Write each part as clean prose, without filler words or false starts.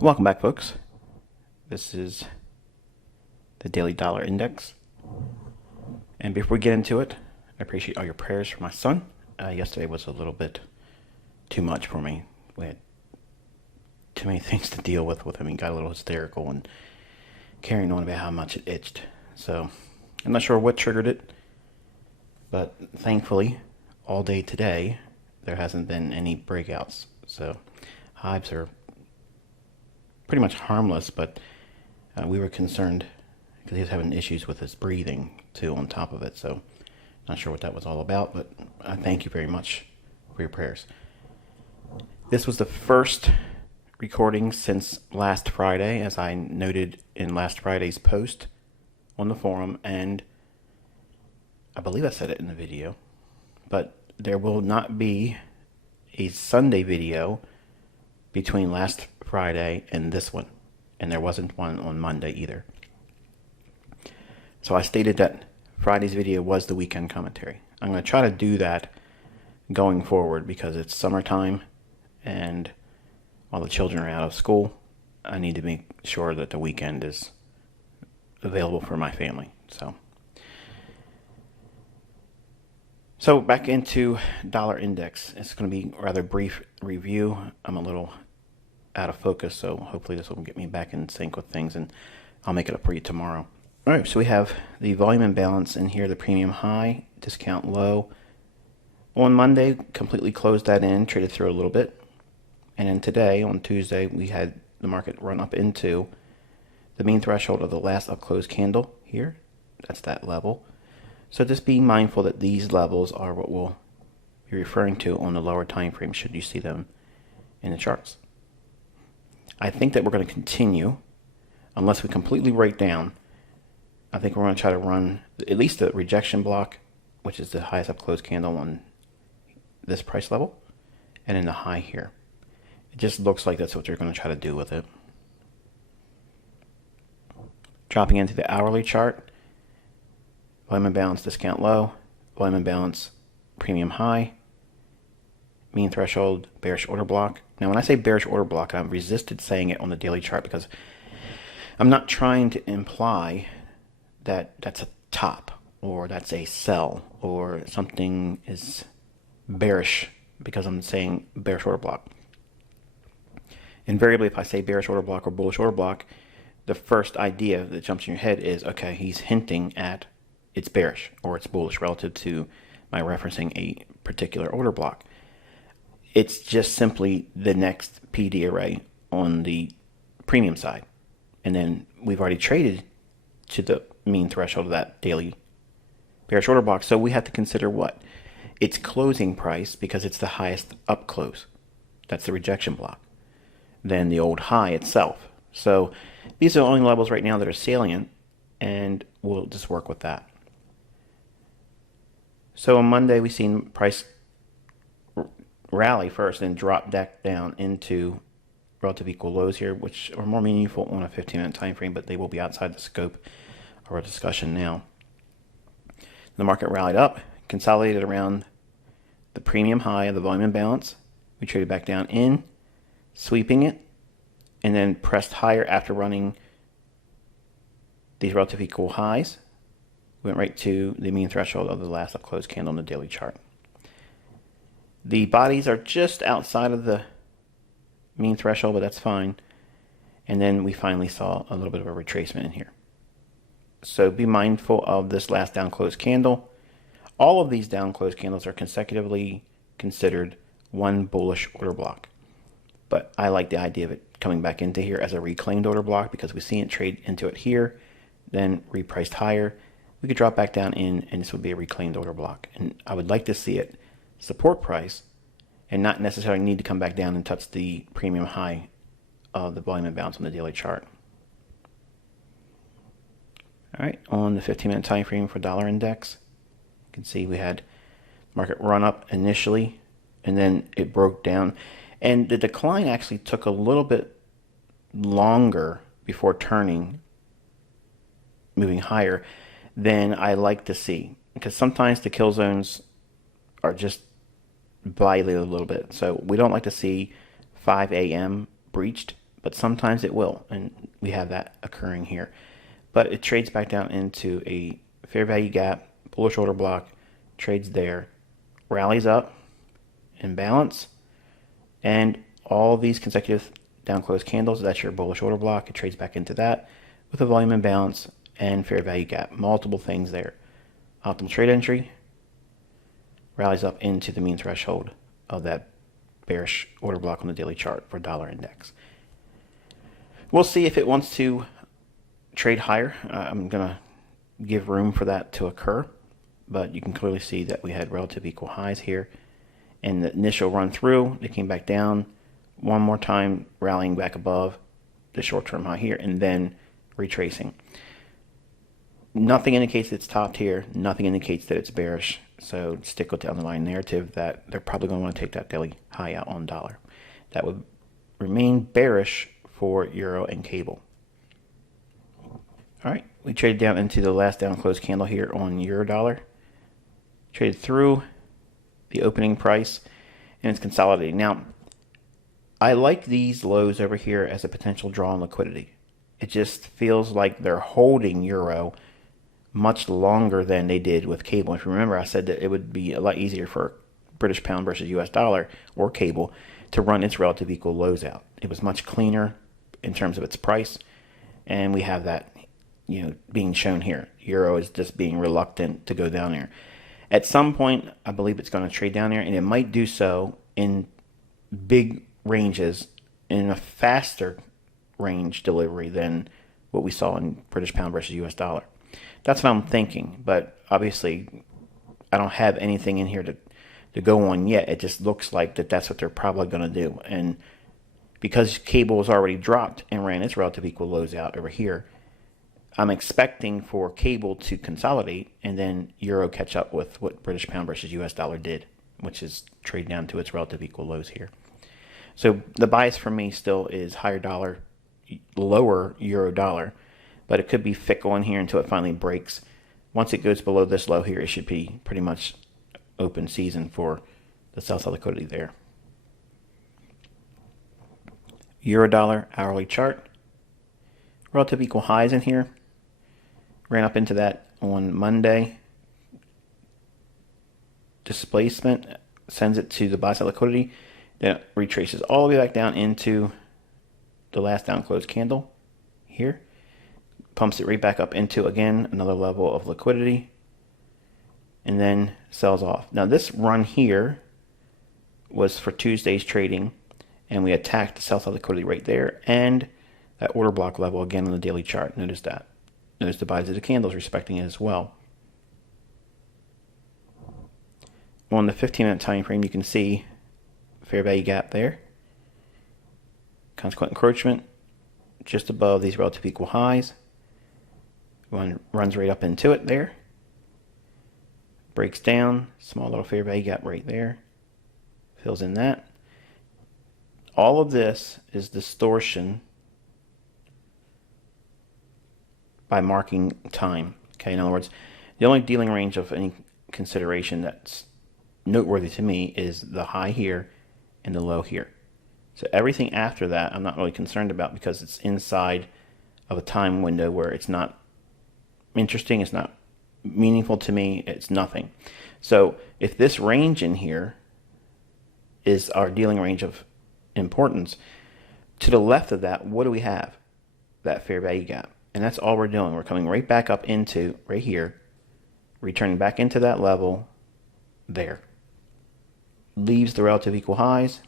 Welcome back, folks. This is the Daily Dollar Index. And before we get into it, I appreciate all your prayers for my son. Yesterday was a little bit too much for me. We had too many things to deal with him. He got a little hysterical and carrying on about how much it itched. So I'm not sure what triggered it, but thankfully, all day today, there hasn't been any breakouts. So hives are pretty much harmless, but we were concerned because he was having issues with his breathing too on top of it. So not sure what that was all about, but I thank you very much for your prayers. This was the first recording since last Friday, as I noted in last Friday's post on the forum, and I believe I said it in the video, but there will not be a Sunday video between last Friday and this one, and there wasn't one on Monday either. So I stated that Friday's video was the weekend commentary. I'm going to try to do that going forward because it's summertime, and while the children are out of school, I need to make sure that the weekend is available for my family. So back into dollar index. It's going to be a rather brief review. I'm a little out of focus, so hopefully this will get me back in sync with things, and I'll make it up for you tomorrow. All right, so we have the volume imbalance in here, the premium high, discount low. On Monday, completely closed that in, traded through a little bit. And then today, on Tuesday, we had the market run up into the mean threshold of the last up close candle here. That's that level. So just be mindful that these levels are what we'll be referring to on the lower time frame should you see them in the charts. I think that we're going to continue, unless we completely break down. I think we're going to try to run at least the rejection block, which is the highest up close candle on this price level, and in the high here. It just looks like that's what they're going to try to do with it. Dropping into the hourly chart, volume imbalance, discount low, volume imbalance, premium high, mean threshold, bearish order block. Now when I say bearish order block, I've resisted saying it on the daily chart because I'm not trying to imply that that's a top or that's a sell or something is bearish because I'm saying bearish order block. Invariably, if I say bearish order block or bullish order block, the first idea that jumps in your head is, okay, he's hinting at it's bearish or it's bullish relative to my referencing a particular order block. It's just simply the next PD array on the premium side. And then we've already traded to the mean threshold of that daily bearish order block. So we have to consider what? Its closing price, because it's the highest up close. That's the rejection block. Then the old high itself. So these are the only levels right now that are salient, and we'll just work with that. So on Monday, we've seen price rally first and drop back down into relative equal lows here, which are more meaningful on a 15-minute time frame, but they will be outside the scope of our discussion now. The market rallied up, consolidated around the premium high of the volume imbalance. We traded back down in, sweeping it, and then pressed higher after running these relative equal highs. Went right to the mean threshold of the last up close candle on the daily chart. The bodies are just outside of the mean threshold, but that's fine. And then we finally saw a little bit of a retracement in here. So be mindful of this last down close candle. All of these down close candles are consecutively considered one bullish order block. But I like the idea of it coming back into here as a reclaimed order block because we've seen it trade into it here, then repriced higher. We could drop back down in, and this would be a reclaimed order block. And I would like to see it support price and not necessarily need to come back down and touch the premium high of the volume imbalance on the daily chart. All right, on the 15-minute time frame for dollar index, you can see we had market run up initially, and then it broke down. And the decline actually took a little bit longer before turning, moving higher, than I like to see. Because sometimes the kill zones are just violated a little bit. So we don't like to see 5 a.m. breached but sometimes it will, and we have that occurring here. But it trades back down into a fair value gap, bullish order block, trades there, rallies up in balance, and all these consecutive down close candles, that's your bullish order block. It trades back into that with a volume imbalance and fair value gap. Multiple things there. Optimal trade entry, rallies up into the mean threshold of that bearish order block on the daily chart for dollar index. We'll see if it wants to trade higher. I'm going to give room for that to occur, but you can clearly see that we had relative equal highs here. And the initial run through, they came back down one more time, rallying back above the short-term high here, and then retracing. Nothing indicates it's topped here. Nothing indicates that it's bearish. So stick with the underlying narrative that they're probably going to want to take that daily high out on dollar. That would remain bearish for euro and cable. All right, we traded down into the last down close candle here on euro dollar. Traded through the opening price, and it's consolidating. Now, I like these lows over here as a potential draw on liquidity. It just feels like they're holding euro much longer than they did with cable. If you remember, I said that it would be a lot easier for British pound versus US dollar or cable to run its relative equal lows out. It was much cleaner in terms of its price, and we have that, being shown here. Euro is just being reluctant to go down there. At some point, I believe it's going to trade down there, and it might do so in big ranges, in a faster range delivery than what we saw in British pound versus US dollar. That's what I'm thinking, but obviously I don't have anything in here to go on yet. It just looks like that's what they're probably going to do. And because cable has already dropped and ran its relative equal lows out over here, I'm expecting for cable to consolidate and then euro catch up with what British pound versus US dollar did, which is trade down to its relative equal lows here. So the bias for me still is higher dollar, lower euro dollar, but it could be fickle in here until it finally breaks. Once it goes below this low here, it should be pretty much open season for the sell side liquidity there. Euro dollar hourly chart. Relative equal highs in here. Ran up into that on Monday. Displacement sends it to the buy side liquidity. Then it retraces all the way back down into the last down close candle here. Pumps it right back up into, again, another level of liquidity. And then sells off. Now this run here was for Tuesday's trading, and we attacked the sell side liquidity right there and that order block level again on the daily chart. Notice that. Notice the buys of the candles respecting it as well. On the 15-minute time frame, you can see fair value gap there. Consequent encroachment just above these relative equal highs. One runs right up into it there. Breaks down, small little fair value gap right there. Fills in that. All of this is distortion by marking time. Okay, in other words, the only dealing range of any consideration that's noteworthy to me is the high here and the low here. So everything after that I'm not really concerned about because it's inside of a time window where it's not interesting, it's not meaningful to me, it's nothing. So if this range in here is our dealing range of importance, to the left of that, what do we have? That fair value gap. And that's all we're doing. We're coming right back up into, right here, returning back into that level there. Leaves the relative equal highs,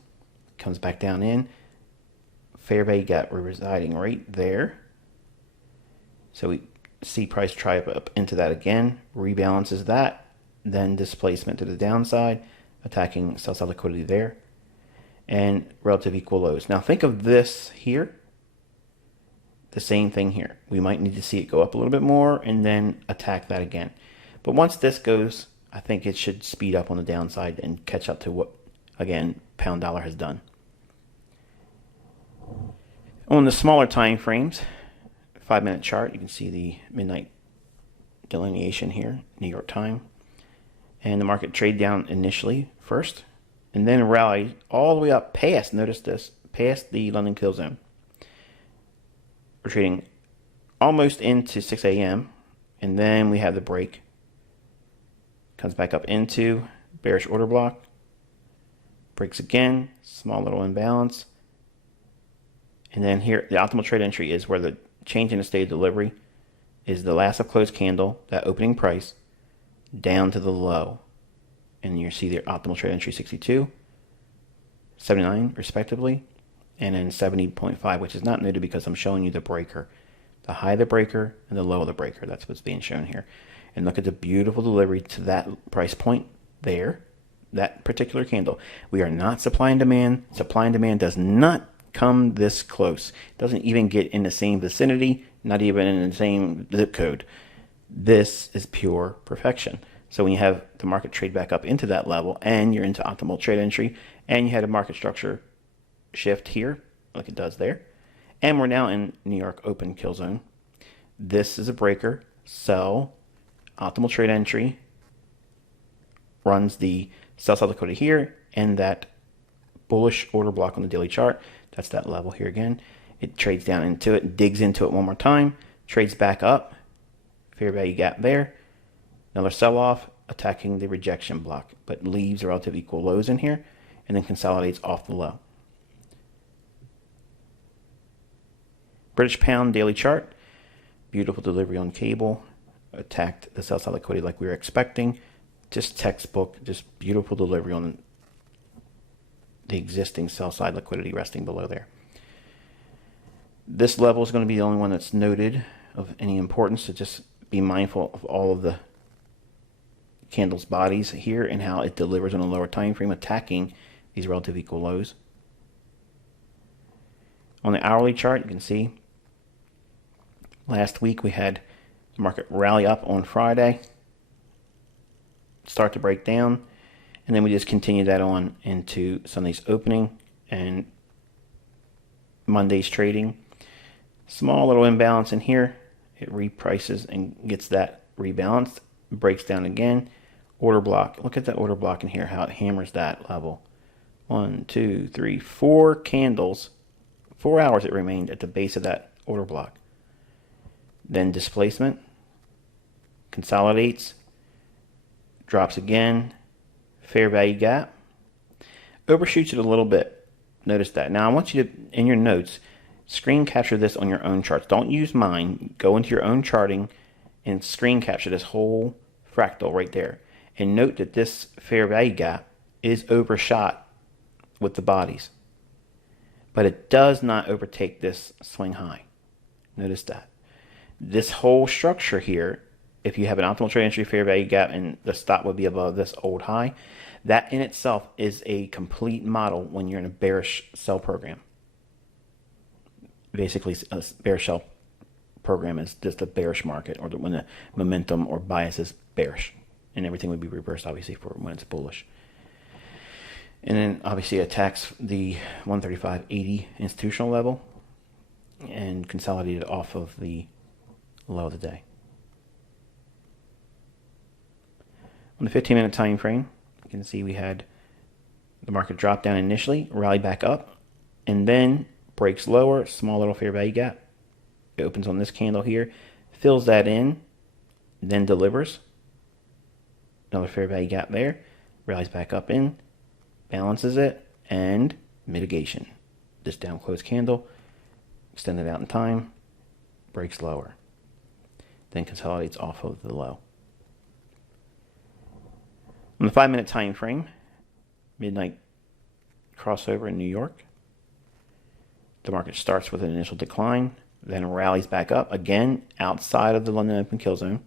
comes back down in. Fair value gap, we're residing right there. So we see price try up into that again, rebalances that, then displacement to the downside, attacking sell side liquidity there, and relative equal lows. Now think of this here, the same thing here. We might need to see it go up a little bit more and then attack that again. But once this goes, I think it should speed up on the downside and catch up to what, again, pound dollar has done. On the smaller time frames, 5-minute chart, you can see the midnight delineation here, New York time. And the market trade down initially first, and then rallied all the way up past, notice this, past the London kill zone. We're trading almost into 6 a.m. and then we have the break. Comes back up into bearish order block. Breaks again, small little imbalance. And then here, the optimal trade entry is where the change in the state of delivery is the last of close candle, that opening price, down to the low. And you see the optimal trade entry 62, 79 respectively, and then 70.5, which is not noted because I'm showing you the breaker. The high of the breaker and the low of the breaker. That's what's being shown here. And look at the beautiful delivery to that price point there, that particular candle. We are not supply and demand. Supply and demand does not come this close. It doesn't even get in the same vicinity, not even in the same zip code. This is pure perfection. So when you have the market trade back up into that level and you're into optimal trade entry and you had a market structure shift here, like it does there, and we're now in New York open kill zone. This is a breaker, sell, optimal trade entry, runs the sell side liquidity here and that bullish order block on the daily chart. That's that level here again. It trades down into it, digs into it one more time, trades back up, fair value gap there. Another sell-off, attacking the rejection block, but leaves relative equal lows in here, and then consolidates off the low. British pound daily chart, beautiful delivery on cable, attacked the sell-side liquidity like we were expecting. Just textbook, just beautiful delivery on the existing sell-side liquidity resting below there. This level is going to be the only one that's noted of any importance, so just be mindful of all of the candles bodies here and how it delivers on a lower time frame, attacking these relative equal lows. On the hourly chart, you can see last week we had the market rally up on Friday, start to break down, and then we just continue that on into Sunday's opening and Monday's trading. Small little imbalance in here. It reprices and gets that rebalanced, breaks down again. Order block. Look at that order block in here, how it hammers that level. 1, 2, 3, 4 candles. 4 hours it remained at the base of that order block. Then displacement. Consolidates. Drops again. Fair value gap. Overshoots it a little bit. Notice that. Now I want you to, in your notes, screen capture this on your own charts. Don't use mine. Go into your own charting and screen capture this whole fractal right there. And note that this fair value gap is overshot with the bodies. But it does not overtake this swing high. Notice that. This whole structure here, if you have an optimal trade entry fair value gap and the stop would be above this old high, that in itself is a complete model when you're in a bearish sell program. Basically, a bearish sell program is just a bearish market, or when the momentum or bias is bearish, and everything would be reversed obviously for when it's bullish. And then obviously attacks the 135.80 institutional level and consolidated off of the low of the day. On the 15-minute time frame, you can see we had the market drop down initially, rally back up, and then breaks lower, small little fair value gap. It opens on this candle here, fills that in, then delivers. Another fair value gap there, rallies back up in, balances it, and mitigation. This down close candle, extended out in time, breaks lower, then consolidates off of the low. On the 5-minute time frame, midnight crossover in New York, the market starts with an initial decline, then rallies back up again outside of the London Open Kill Zone.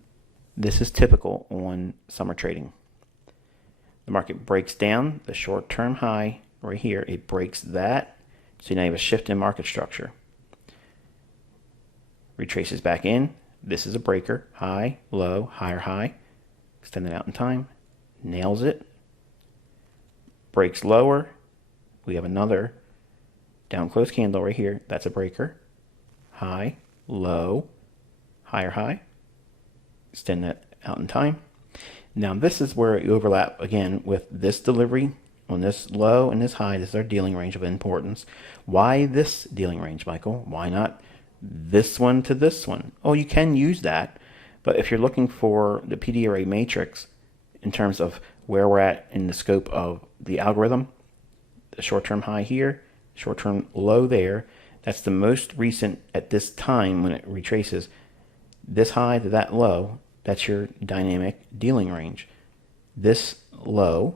This is typical on summer trading. The market breaks down the short-term high right here. It breaks that, so now you have a shift in market structure. Retraces back in. This is a breaker. High, low, higher high. Extend it out in time. Nails it. Breaks lower. We have another down close candle right here. That's a breaker. High, low, higher high. Extend that out in time. Now this is where you overlap again with this delivery on this low and this high. This is our dealing range of importance. Why this dealing range, Michael? Why not this one to this one. Oh, you can use that, but if you're looking for the PD array matrix in terms of where we're at in the scope of the algorithm, the short-term high here, short-term low there, that's the most recent at this time when it retraces. This high to that low, that's your dynamic dealing range. This low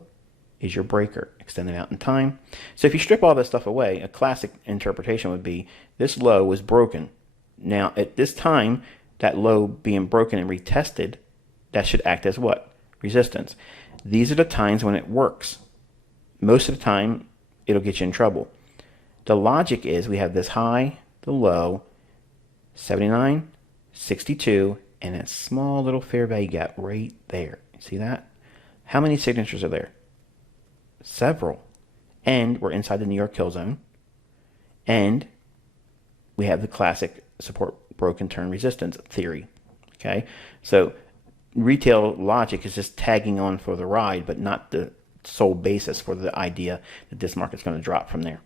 is your breaker, extended out in time. So if you strip all this stuff away, a classic interpretation would be this low was broken. Now at this time, that low being broken and retested, that should act as what? Resistance. These are the times when it works. Most of the time, it'll get you in trouble. The logic is we have this high, the low, 79, 62, and that small little fair value gap right there. See that? How many signatures are there? Several. And we're inside the New York kill zone. And we have the classic support broken turn resistance theory. Okay? So retail logic is just tagging on for the ride, but not the sole basis for the idea that this market's going to drop from there.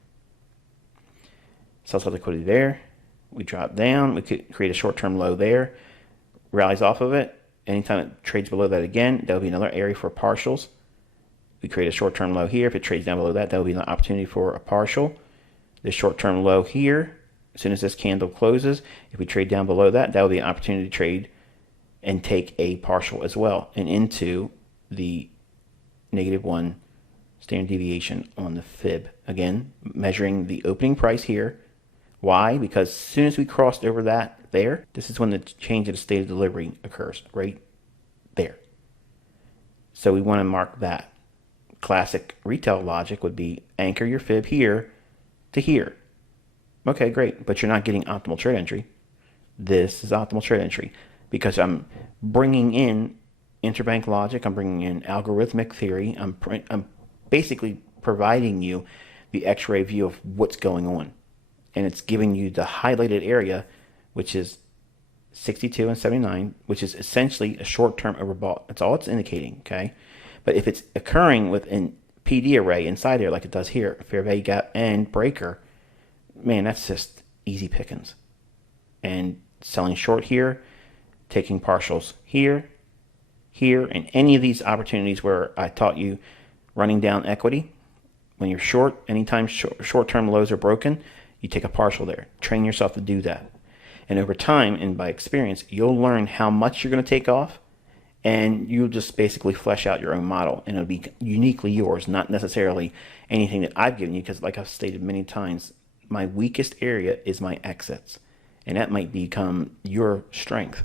Sell liquidity there. We drop down. We could create a short-term low there. Rallies off of it. Anytime it trades below that again, that'll be another area for partials. We create a short-term low here. If it trades down below that, that'll be an opportunity for a partial. This short-term low here, as soon as this candle closes, if we trade down below that, that'll be an opportunity to trade and take a partial as well and into the -1 standard deviation on the fib. Again, measuring the opening price here. Why? Because as soon as we crossed over that there, this is when the change in the state of delivery occurs, right there. So we want to mark that. Classic retail logic would be anchor your fib here to here. Okay, great, but you're not getting optimal trade entry. This is optimal trade entry because I'm bringing in interbank logic, I'm bringing in algorithmic theory, I'm basically providing you the x-ray view of what's going on. And it's giving you the highlighted area, which is 62 and 79, which is essentially a short-term overbought. That's all it's indicating, okay? But if it's occurring within PD array inside there, like it does here, fair value gap and breaker, man, that's just easy pickings. And selling short here, taking partials here, here, and any of these opportunities where I taught you running down equity. When you're short, anytime short-term lows are broken, you take a partial there. Train yourself to do that. And over time, and by experience, you'll learn how much you're going to take off, and you'll just basically flesh out your own model, and it'll be uniquely yours, not necessarily anything that I've given you, because like I've stated many times, my weakest area is my exits, and that might become your strength.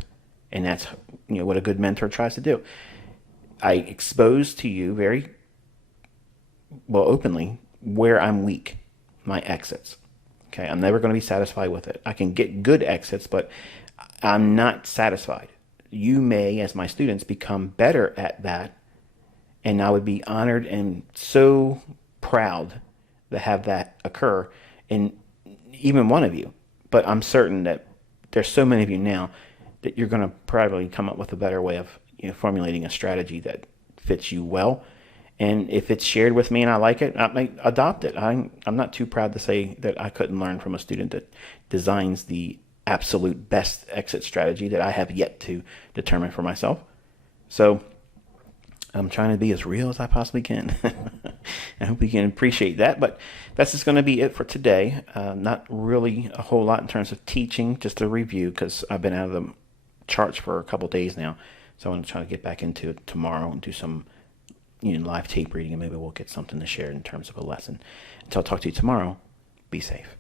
And that's what a good mentor tries to do. I expose to you very well openly where I'm weak, my exits. Okay, I'm never going to be satisfied with it. I can get good exits, but I'm not satisfied. You may, as my students, become better at that, and I would be honored and so proud to have that occur in even one of you. But I'm certain that there's so many of you now that you're going to probably come up with a better way of formulating a strategy that fits you well. And if it's shared with me and I like it, I might adopt it. I'm not too proud to say that I couldn't learn from a student that designs the absolute best exit strategy that I have yet to determine for myself. So I'm trying to be as real as I possibly can. I hope you can appreciate that. But that's just going to be it for today. Not really a whole lot in terms of teaching, just a review, because I've been out of the charts for a couple of days now. So I'm going to try to get back into it tomorrow and do some live tape reading, and maybe we'll get something to share in terms of a lesson. Until I talk to you tomorrow, be safe.